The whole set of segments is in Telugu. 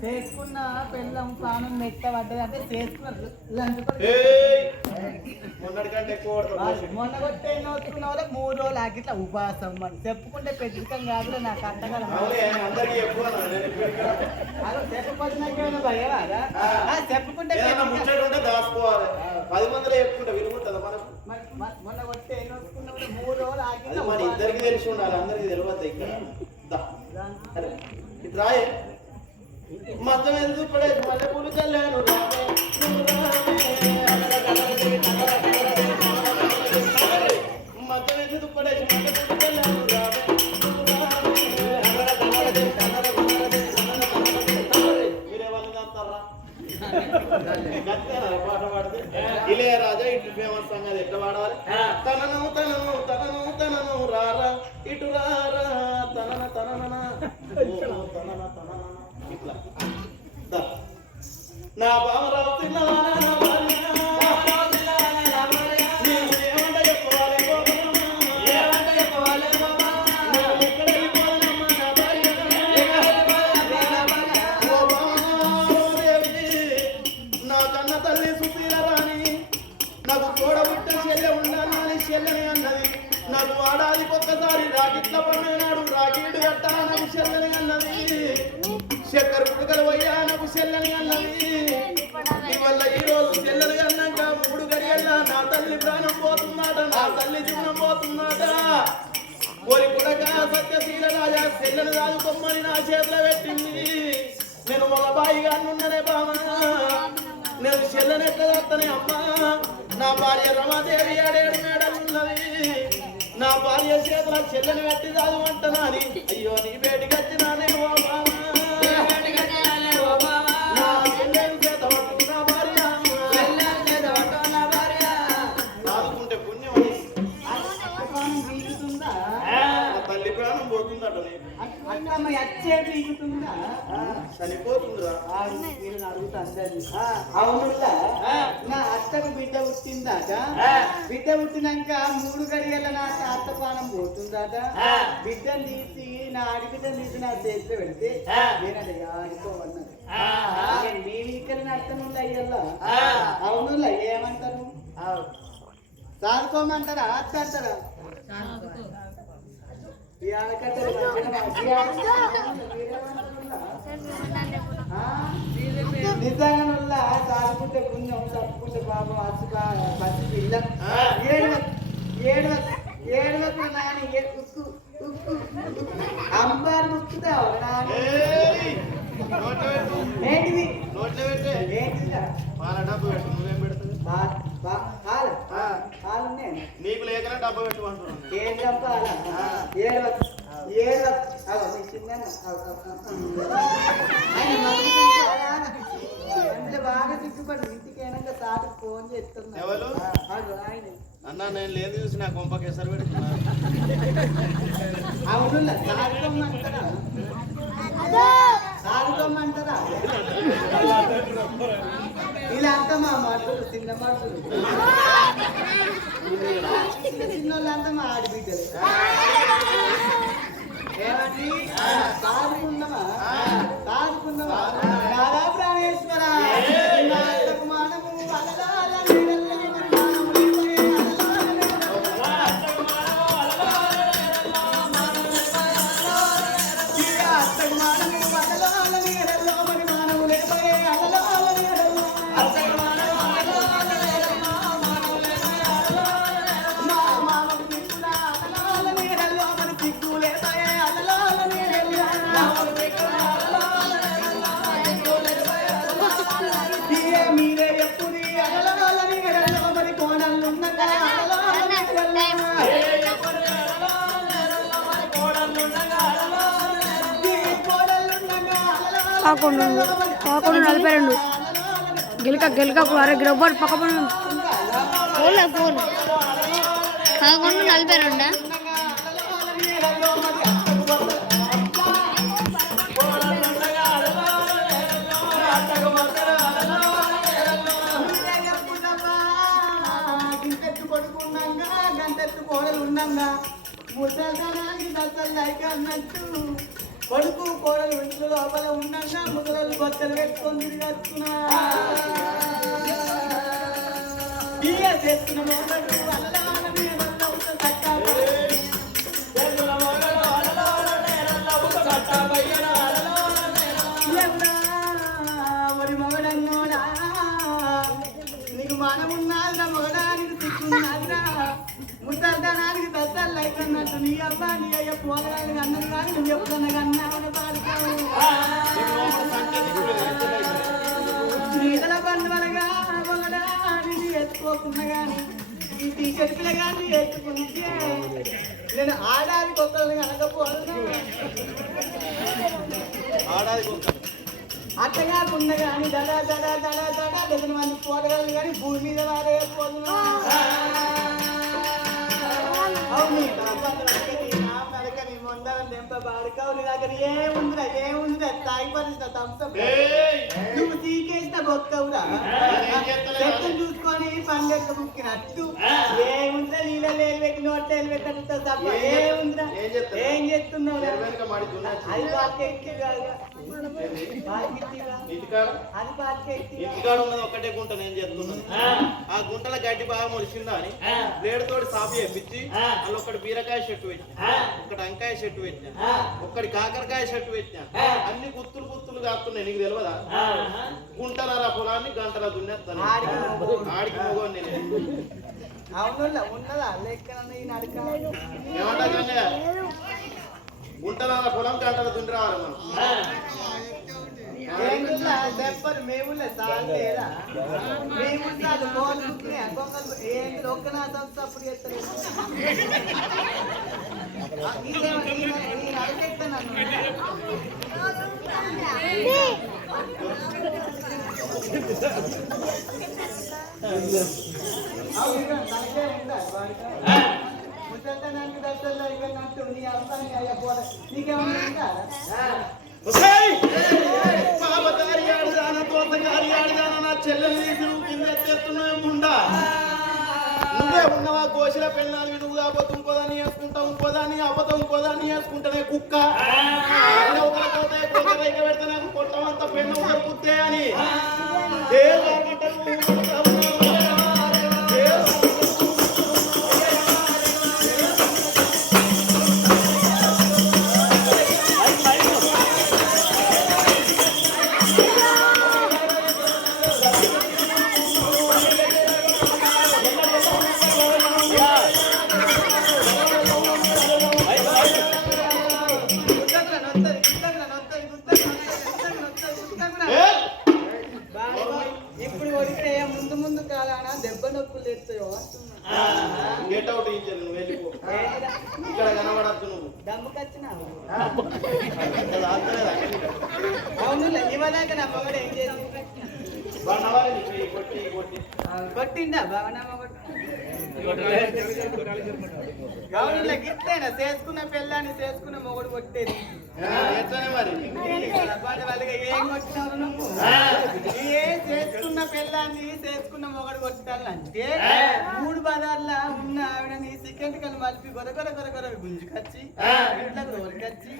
చేసుకున్న పెళ్ళం ప్రాణం మెత్త పడ్డది అంటే చేసుకున్నారు మొన్న కొట్టే నోచుకున్న వాళ్ళకి 3 రోజులు ఆగిట్లా ఉపవాసం అని చెప్పుకుంటే పెద్దకం కాదు నాకు అంటగలం చెప్పకపోతున్నాకేమైనా భయవారా చెప్పుకుంటే దాచుకోవాలి 10 మందిలో చెప్పుకుంటే విరుగుతుందా మనకు మొన్న కొట్టే నోచుకున్న 3 రోజులు ఆగిట్లా మన ఇద్దరికి తెలిసి ఉండాలి అందరికి తెలియదు ఇక్కడ రాయే మతం ఎందుకు పడేది మళ్ళీ పూలు చల్లాను మతం ఎందుకు పడేది మళ్ళీ పూలు చల్లాను మీరే వాళ్ళని అంటారా పాట పాడితే ఇళయరాజా ఇటు ఫేమస్ సంగతి ఎట్లా పాడాలి తనను తనను తనను తనను రారా ఇటు రారా తనన తనన తనన తనన ఇట్లా నా బామరావు తిన్నవానా నాకు ఆడాదికి ఒక్కసారి రాకెట్ల పండుగనాడు రాకెట్ కట్టా నాకు చెల్లని అన్నది చక్కెర పుడకలు పోయా నాకు చెల్లని అన్నది ఇవల్ల ఈ రోజు చెల్లెలు అన్నాక 3 గడియల్లా నా తల్లి ప్రాణం పోతుందాట నా తల్లి జీవనం పోతుందాట కోరి పుడక సత్యశీల రాజా చెల్లెలు రాజుకొమ్మని నా చేతిలో పెట్టింది నేను ఒక బాయిగా ఉన్ననే బామ నేను చెల్లెని ఎట్లా చేస్తానే అమ్మా నా భార్య రమాదేవి 7 మేడలు ఉన్నది నా భార్య చేతుల చెల్లెని కట్టి చదువుంటున్నా అని అయ్యో నీ వేడి కట్టినా నేను చదువుకుంటే పుణ్యం తల్లి ప్రాణం పోతుందట చనిపోతుందిరా అడుగుతా అవునుల్లా నా అత్తకు బిడ్డ పుట్టిందాట బిడ్డ పుట్టినాక 3 గడియల నా అత్త ప్రాణం పోతుందాట బిడ్డను తీసి నా ఆడిబిడ్డను తీసి నా చేతిలో పెడితే నేనది ఆడుకోవన్నది నేను ఇక్కడ అర్థముంది అయ్యల్లా అవునుల్లా ఏమంటారు సాదుకోమంటారా అత్త అంటారా నిజంగా సాగుకుంటే పుణ్యం తప్పుకుంటే పాపం అచ్చుగా పచ్చి పిల్ల ఏడువకు నాని ఉక్కు ఉక్కు అంబారు ఉక్కుతావు ఏంటిది ఏంటిదా పాల డబ్బు పెట్టు నువ్వేం పెడుతుంది నీకు లేకనే డబ్బు పెట్టుకుంటున్నాను ఏం చెప్పాలా బాగా సిగ్గుపడి ఇంటికి అయినాక సార్ ఫోన్ చేస్తున్నా ఎవరు అన్న నేను లేదు చూసి నా కొంపకి ఎసరు పెడుతున్నా అవును సాగుకోమంటారా సాగుకోమంటారా ఇలా అంతా మా మాటలు చిన్న మాటలు చిన్నోళ్ళంతా మా ఆడబిడ్డలు ఏమండి సాగుకుందామా సాగుకుందామా రాధా ప్రాణేశ్వర మనము కాకుండా 42 గెలకకు అరే గ్రబ్బర్ పక్క ఫోన్ కాకుండా 42 గంటెత్తు కోడలు ఉన్నాగా ముసల్దానానికి దసలు లైక్ అన్నట్టు కొడుకు కోడలు ఇంట్లో లోపల ఉండగా ముదలు బట్టలు పెట్టుకొని తిరిగొచ్చునా బియ్య చేస్తున్న మోడలు అల్లవాళ్ళ మీద మరి మొగడన్నోడా నీకు మనమున్నాదిరా మొగడానికి తిట్టున్నాదిరా ముద్దర్దనానికి దద్దలు అయిపోయినట్టు నీ అబ్బా నీ అయ్య పోలడానికి అన్నది కానీ నువ్వు ఎప్పుడన్నా అన్నావని పాడుతావు నీదల బంధువులుగా మొగడా నిన్ను ఎత్తుకోకుండా కానీ ఈ టీషర్ట్ పిల్లగాన్ని ఎత్తుకుంటే నేను ఆడాదికి ఒక్కరిని అనకపోను అట్టగా ఉన్న కానీ దడా దడా దడా దడా డజన్ మంది పోలగలను కానీ భూమి మీద వారే పోతున్నా అవును ఏముందిరా తాగి పరిస్థితి తంసప్ నువ్వు తీకేసిన బొక్కవురా చెట్టు చూసుకొని పండగ ముక్కినట్టు ఏముందిరా నీళ్ళ లేలు పెట్టి నోట్లేలు పెట్టినట్టు తప్ప ఏముందిరా ఏం చేస్తున్నావు అది పాకెక్కి ఇంటికాడ ఉన్నది ఒకటే గుంట నేను చెప్తున్నాను ఆ గుంటల గడ్డి బాగా మొలిసిందా అని బ్లేడ్ తోటి సాపు చేపించి అందులో ఒకటి బీరకాయ చెట్టు పెట్టినా ఒకటి వంకాయ చెట్టు పెట్టినా ఒకటి కాకరకాయ చెట్టు పెట్టినా అన్ని గుత్తులు గుత్తులు కాస్తున్నాయి నీకు తెలియదా గుంటల పొలాన్ని గంటల దున్నేస్తాను ఆడికి మగో నేను ఉన్నదా లెక్క ఏమంటా గుంటల పొలం గంటల దున్ని రావాలి మనం చెప్పరు మేము సాలేరా మేము ఏంటి ఒక్క నా అప్పుడు చేస్తారు ముసల్తానికి దర్శనం అయిపోయినట్టు నీ అబ్బాయి అయ్యపోలే నీకేమన్నా నువ్వే ఉన్నవా గోశల పెళ్ళాన్ని నువ్వు కాకపోతే ఇంకోదాన్ని వేసుకుంటావు ఇంకోదాన్ని అబద్ధం ఇంకోదాన్ని వేసుకుంటానే కుక్క పెడితే నాకు కొట్టమంత పెన్ను దొరుకుతే అని ఇప్పుడు కొడితే ముందు ముందు కాలాన దెబ్బ నొప్పులు తెస్తాయో గెట్ అవుట్ ఇచ్చాను నువ్వు వెళ్ళిపో ఇక్కడ కనబడద్దు నువ్వు దమ్ముకొచ్చినావు అవును ఇవ్వలేక నా మగడు ఏం చేసి కొట్టిందా బాగా నా మగడు అవును గిట్లేనా చేసుకున్న పెళ్ళాన్ని చేసుకున్న మొగడు కొట్టేది ఎట్లనే మరి వాళ్ళకి ఏం కొట్టినావు నువ్వు చేసుకున్న పెళ్ళాన్ని చేసుకున్న మొగడు కొట్టాలంటే 3 బజార్లా ఉన్న ఆవిడని సెకండ్ కని మలిపి గొర గుంజుకొచ్చి ఇంట్లోకి దొరకొచ్చి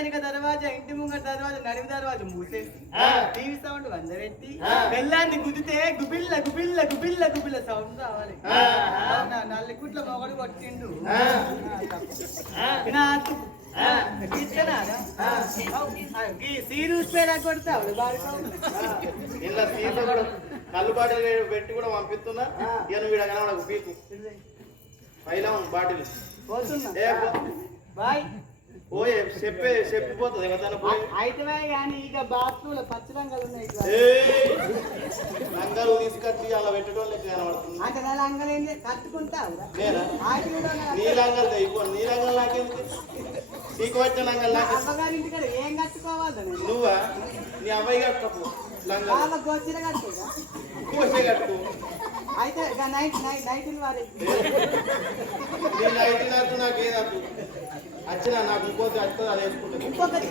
ఇంటి దర్వాజా ఇంటి ముంగట దర్వాజా నడివి దర్వాజా మూసేసి టీవీ సౌండ్ వందబెట్టి పెళ్ళాన్ని గుద్దితే గుబిల్ల గుబిల్ల గుబిల్ల గుబిల్ల సౌండ్ రావాలి నల్లికుట్ల మొగడు కొట్టిండు ఇలా సీత కూడా కళ్ళు బాటిల్ పెట్టి కూడా పంపిస్తున్నా ఇక వీడ కనబడకు పీకు పైలా బాటిల్ బాయ్ పోయే చెప్పిపోతుంది అయితే కానీ ఇక బాత్రూమ్ పచ్చి రంగులు ఉన్నాయి రంగాలు తీసుకొచ్చి అలా పెట్టడం లెక్క కనబడుతుంది అంటే నా రంగులు ఏంటి కట్టుకుంటావు నీ రంగాలు అయిపో నీ రంగాలు నాకేంటి నీకు వచ్చిన రంగాలు అమ్మగారింటి కదా ఏం కట్టుకోవాలి నువ్వా నీ అబ్బాయి కట్టుకో లంగా గోచిన కట్టుకోగా కోసే కట్టుకో అయితే నైట్లు వారి నీ నైట్ నాకు నాకేదద్దు వచ్చినా నాకు ఇంకోటి వస్తుంది అది వేసుకుంటుంది ఇంకొకటి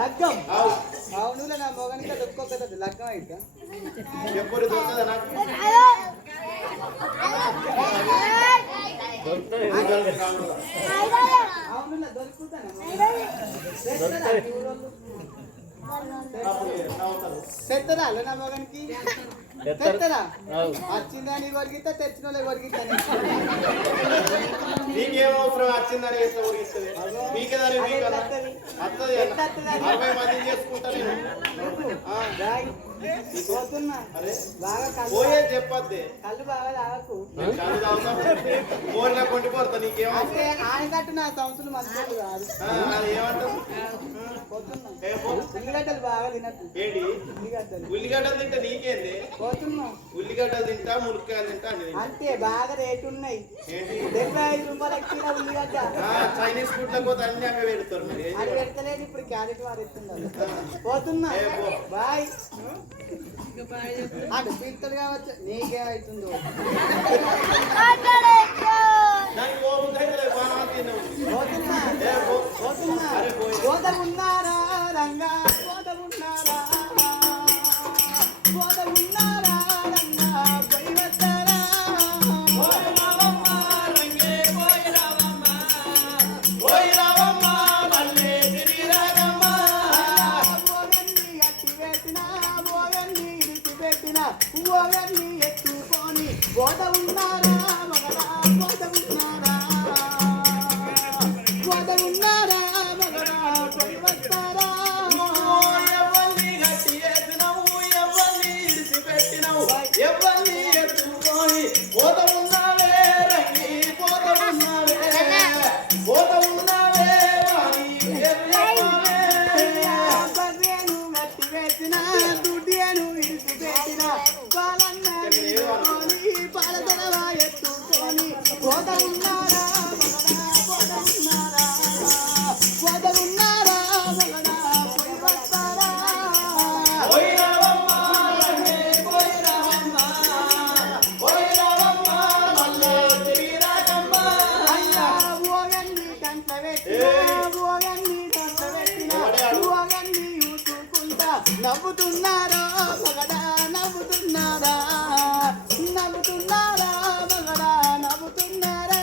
లగ్గం అవును నా మొగనికి అది ఒక్కొక్కటి లగ్గం అయితే ఎప్పుడు దొరుకుతుందా నాకు అవునులా దొరుకుతాను తెత్తరా అల్ల నా మగనికి తెత్తరా వచ్చిందని కొరిగితే తెచ్చిన వాళ్ళే కొరిగితాను నీకేం అవసరం వచ్చిందని ఎట్లా ఊరిస్తుంది మీకే దాని మీకు వస్తుంది 60 మంది చేసుకుంటా నేను పోతున్నా అరే బాగా పోయే చెప్పద్దే కళ్ళు బాగా తాగకు కళ్ళు తాగుతా మోర్లా కొంటి పోతా నీకేం అంటే ఆయనకట్టు నా సంవత్సరం మంచోళ్ళు కాదు ఏమంటావు పోతున్నా ఏ పో. ఉల్లిగడ్డలు బాగా తినట్టు ఏంటి ఉల్లిగడ్డలు ఉల్లిగడ్డలు తింటే నీకేంది పోతున్నా ఉల్లిగడ్డలు తింటా మునక్కాయలు తింటా అని అంతే బాగా రేటు ఉన్నాయి ఏంటి 75 రూపాయలకి కిలో ఉల్లిగడ్డ చైనీస్ ఫుడ్ లో పోతే అన్ని అవి పెడతారు మరి అది పెడతలేదు ఇప్పుడు క్యారెట్ వారెత్తున్నారు పోతున్నా బాయ్ అటు పీత్తలు కావచ్చు నీకేమవుతుందో దానికి పోతుంది అయితే బాగా తిన్నావు పోతున్నా పోతున్నా పోతమున్నారా రంగా పోతమున్నారా పోతమున్నారా రంగా పోయి వస్తారా ఓవెన్ని ఎత్తుకొని పోత ఉన్నారా మగడా పోత ఉన్నారా పోత ఉన్నారా మగడా పోయి వస్తారా ఎవరిని గట్టి ఎత్తినవు ఎవరిని ఇడిచి పెట్టినవు ఎవరిని ఎత్తుకొని పోత ఉన్నావే రంగి పోత ఉన్నావే పోత ఉన్నావే వారి బర్రెను గట్టి వేసిన దుడ్డియను ఇడిచి పెట్టిన పాలతలవా ఎత్తుకొని పోత ఉన్నారా పోత ఉన్నారా పోత ఉన్నారా మగడా పోయి వస్తారా అయ్యా ఓగన్ని కంట పెట్టినా ఓగన్ని కంట పెట్టినా ఓగన్ని యూసుకుంటా నవ్వుతున్నారా మగడా నవ్వుతున్నారా నవ్వుతున్నారా మగడా నవ్వుతున్నారా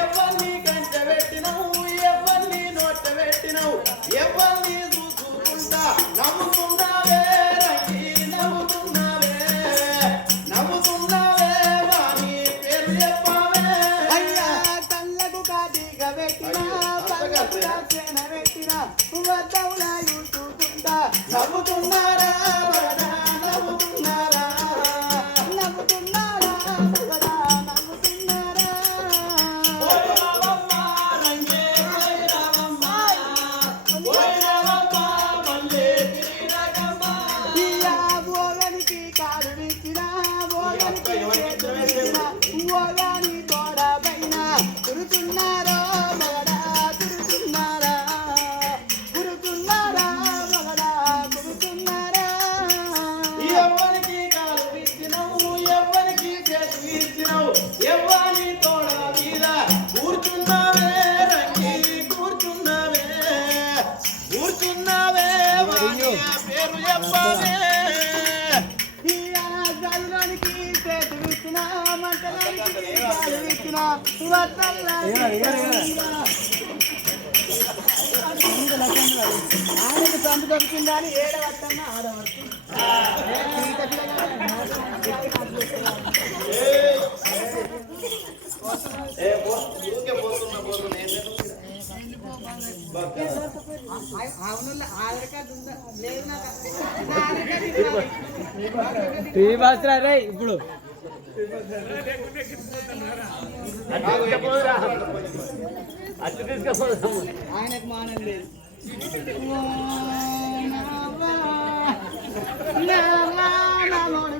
ఎవరిని కంట పెట్టినవు ఎవరిని నోట పెట్టినవు ఎవరిని చూసుకుంటా నవ్వుతున్నావే రంగి నవ్వుతున్నావే నవ్వుతున్నావే వారి పేరు చెప్పావే అయ్యా కళ్ళకు కాటిగా పెట్టినా పళ్ళకు కాచెన పెట్టినా వద్దవులా యూసుకుంటా నవ్వుతున్నారా మగడా నవ్వుతున్నారా నవ్వుతున్నారా మగడా నవ్వుతున్నారా ఇయ్యా ఓగనికి కారు పెట్టినా ఓగనికి చేతులు పెట్టినా ఓగాని తోడ పైన తిరుగుతున్నారా మగడా తిరుగుతున్నారా తిరుగుతున్నారా మగడా తిరుగుతున్నారా ఎవరికి కాలు ఇచ్చినవు ఎవరికి చేతి ఇచ్చినవు ఎవరి తోడ మీద కూర్చున్నావే రంగి కూర్చున్నావే కూర్చున్నావే వారి పేరు చెప్పావే ఇయ్యా గల్లోనికి చేతులు ఇచ్చినా మంటలోనికి కాలు ఇచ్చినా వద్దల్లా ఆయనకు తండ్రి దొరికిందని ఏడవద్దన్నా ఆడవచ్చు ఊరికే పోతున్నా అవును ఆధార్ కార్డు ఉందా లేదు నాకు నా ఆధార్ కార్డు టీవీ బాస్రా రే ఇప్పుడు అచ్చు తీసుకపోదాము ఆయనకు మానం లేదు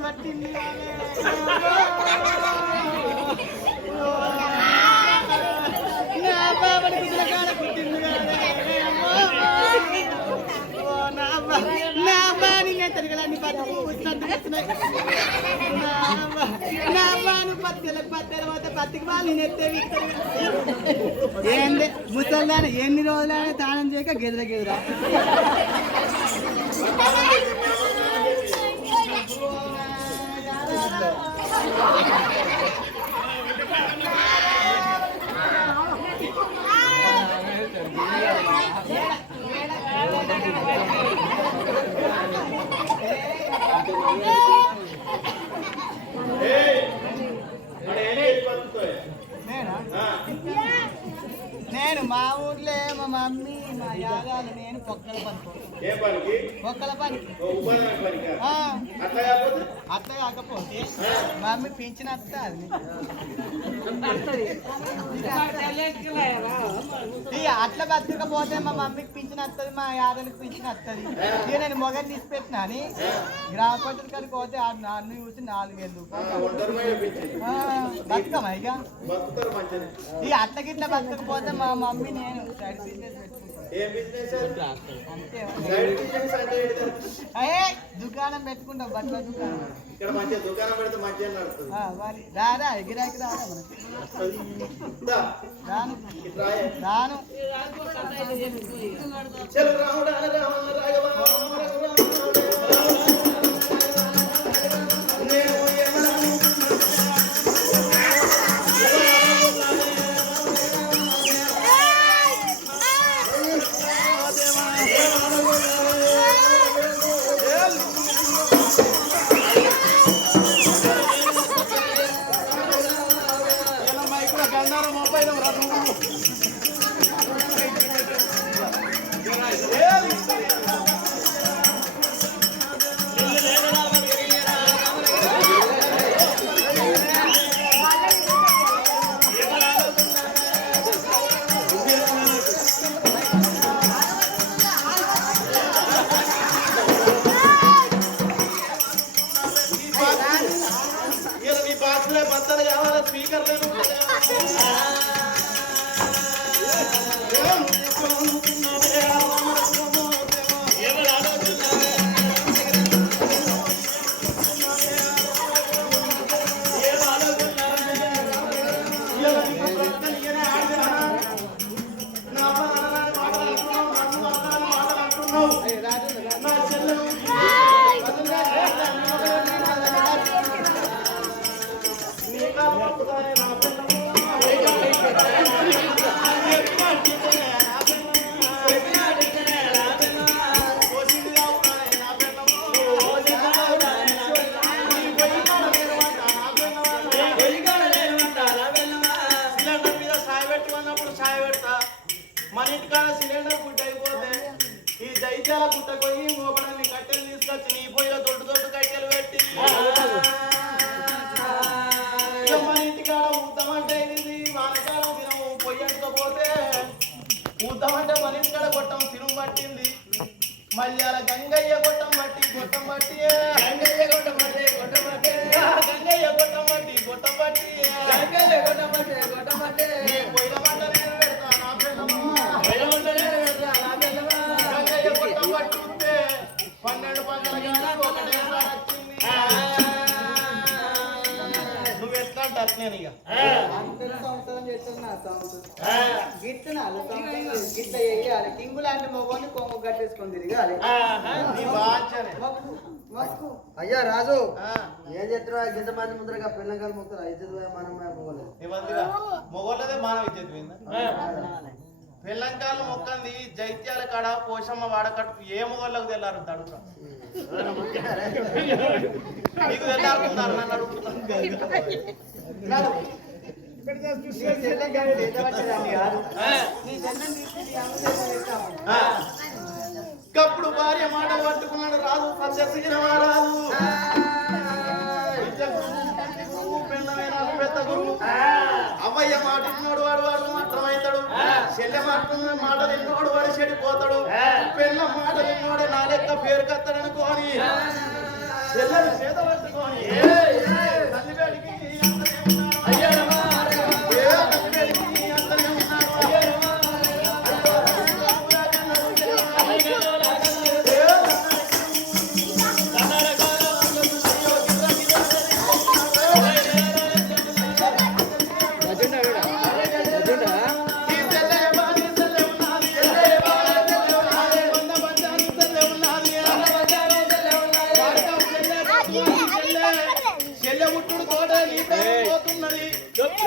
పట్టింది నా బాబడి కుదుల కాడ పుట్టింది నా బాని తిరగలని నా బాను పత్తెలకు పత్తెల పోతే పత్తికి వాళ్ళు నెత్తే ఏంది ముసల్దాన ఎన్ని రోజులైనా తానం చేయక గెదర గెదర యాదాలు నేను పొక్కల పని ఏ పనికి పొక్కల పనికి ఉపాధి పనికా ఆ, అట్లా కాకపోతే అట్లా కాకపోతే మా మమ్మీ పింఛన్ వస్తుంది అట్లా బతకపోతే మా మమ్మీకి పింఛన్ వస్తుంది మా యాదనికి పింఛన్ వస్తుంది ఇక నేను మొగని తీసి పెట్టినా అని గ్రామ పంచాయతీ కాడికి పోతే అన్ని చూసి 4,000 రూపాయలు ఒంటరి పెంచింది బతుకమ్మా ఇక బతుకుతారు మంచిది ఇక అట్లా గిట్ల బతకపోతే మా మమ్మీ నేను సైడ్ బిజినెస్ పెట్టుకుంటాను ఏం బిజినెస్ అంతే సైడ్ బిజినెస్ అంటే ఏంటిది? అయ్యే దుకాణం పెట్టుకుంటాం బట్టల దుకాణం ఇక్కడ మంచిగా దుకాణం పెడితే మంచిగా నడుస్తుంది మరి రారా గిరాకి రారా మనకి దా, రాను ఇట్లా రాయే. రాను చల్ రాముడా రామ రాఘవ నేను ఏమన్నాను? ఏలమ్మా, ఇక్కడ గంగారం మొబైల్ రథం ఈ బాక్స్లో బత్తలు కావాలా స్పీకర్లు మన ఇంటికాడ సిలిండర్ గుడ్డ అయిపోతే ఈ జైత్యాల గుట్ట పోయి మోపడాన్ని కట్టెలు తీసుకొచ్చి నీ పొయ్యిలో దొడ్డు దొడ్డు కట్టెలు పెట్టి ఇక మన ఇంటికాడ ఊద్దామంటే ఇది వానకాలం దినము పొయ్యి అంటుకపోతే ఊద్దామంటే మన ఇంటికాడ గొట్టం తిరుగు పట్టింది మళ్ళీ అలా గంగయ్య గొట్టం బట్టి గంగయ్య గొట్టం బట్టి గంగయ్య గొట్టం బట్టి పొయ్యిల మంట నేను పెడతా నా పిల్లమ్మ. గంగయ్య గొట్టం బట్టి ఉంటే 12 పందల గాలి ఒకటేసారి వచ్చింది. నువ్వు ఎట్లా అంటే అట్నే ఇక అందరూ సంవత్సరం చేస్తారు నా సంవత్సరం గిట్టనాలి సంవత్సరం గిట్ట వేయాలి కింగు లాంటి మొగోని కొంగు కట్టేసుకొని తిరగాలి నీ బాధ్యనే మొక్కు మొక్కు అయ్యా రాజు ఆ, ఏం చెప్తున్నా ఇంతమంది ముందరగా పిల్లలు మొక్కుతారు ఐదు మనం పోలేదు ఇవ్వద్దుగా మొగోళ్ళదే మానవ ఇచ్చేది పోయిందా పిల్లంకాలు మొక్కంది జైత్యాల కాడ పోషమ్మ వాడకట్టు ఏ మొగోళ్ళకు తెల్లారు అడుగుతా నీకు తెల్లారుతున్నారు నన్ను అడుగుతున్నాను కప్పుడు భార్య మాట పట్టుకున్నాడు రాదు సత్యశీలమా రాదు పెద్ద గురువు అవ్వయ్య మాట ఇన్నోడు వాడు మాత్రమవుతాడు చెల్లె మాట మాట తిన్నోడు వాడు చెడిపోతాడు పెళ్ళ మాట తిన్నోడే నా లెక్క పేరు కత్తడనుకోని చెల్లెలు చేత పట్టుకొని తల్లి వేడికి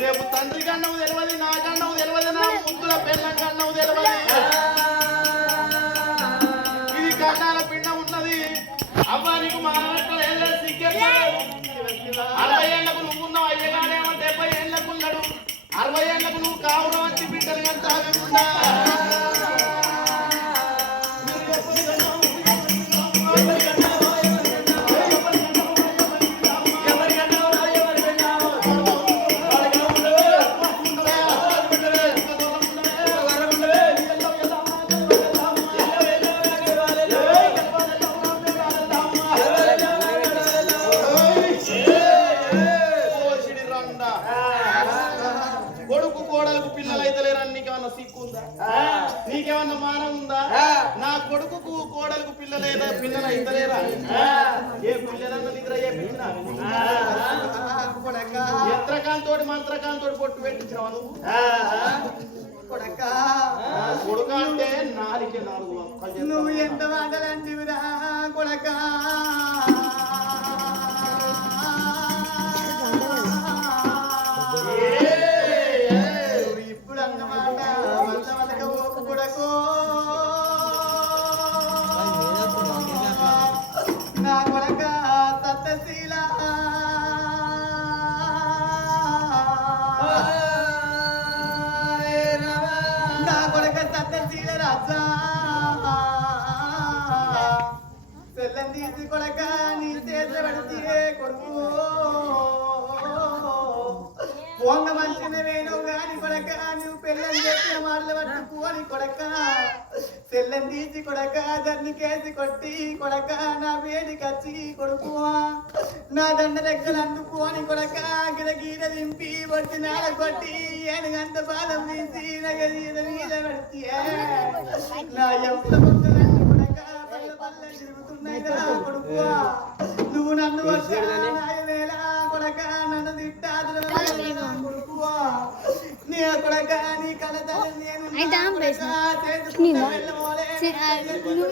రేపు తండ్రి కన్నవు తెలియదు నా కన్నవు తెలియదు నా ముద్దుల పెళ్ళ కన్నవు తెలియదు ఇది కన్నాల పిండ ఉన్నది అబ్బా నీకు మా 60 ఏళ్లకు నువ్వు ఉన్నావు అయ్యగాడేమో 70 ఏళ్లకు ఉన్నాడు 60 ఏళ్లకు నువ్వు కావురం వచ్చి బిడ్డలు ఎంత నీకేమన్నా మానం ఉందా నా కొడుకుకు కోడలకు పిల్లలేదా పిల్లలు అయితలేరా ఏ పిల్లలన్నా నిద్ర చేపించినా యంత్రకాంతోటి మంత్రకాంతోటి పొట్టు పెట్టించినావా నువ్వు కొడుక అంటే నాలుగు ఒక్కలు నువ్వు ఎంత మాటలంటివిరా కొడక ఇప్పుడు అన్నమాట వంద వందక ఓపు కొడకు నా కొడక సత్తశీల నా కొడక సత్తశీల రాజా తెల్లం తీసి కొడక నీ చేతులు పడితే కొడుకు పోంగ మంచిన వేణు గాని కొడక నువ్వు పెళ్ళని చెప్పిన మాటలు పట్టుకోని కొడక తెల్లం తీసి కొడక దాన్ని కేసి కొట్టి కొడక నా వేడి కచ్చి కొడుకు నా దండ దగ్గర అందుకోని కొడక గిరగీర దింపి వచ్చి నాడ కొట్టి ఏనుగంత బాధం తీసి నగరీర మీద పడితే నా ఎంత ముందులంటే కొడక పల్ల పల్ల తిరుగుతున్నాయిరా కొడుకు నువ్వు నన్ను వచ్చేలా కొడక నన్ను తిట్టాదు కొడుకు నీ కొడక నీ కళ నేను అయితే కొడక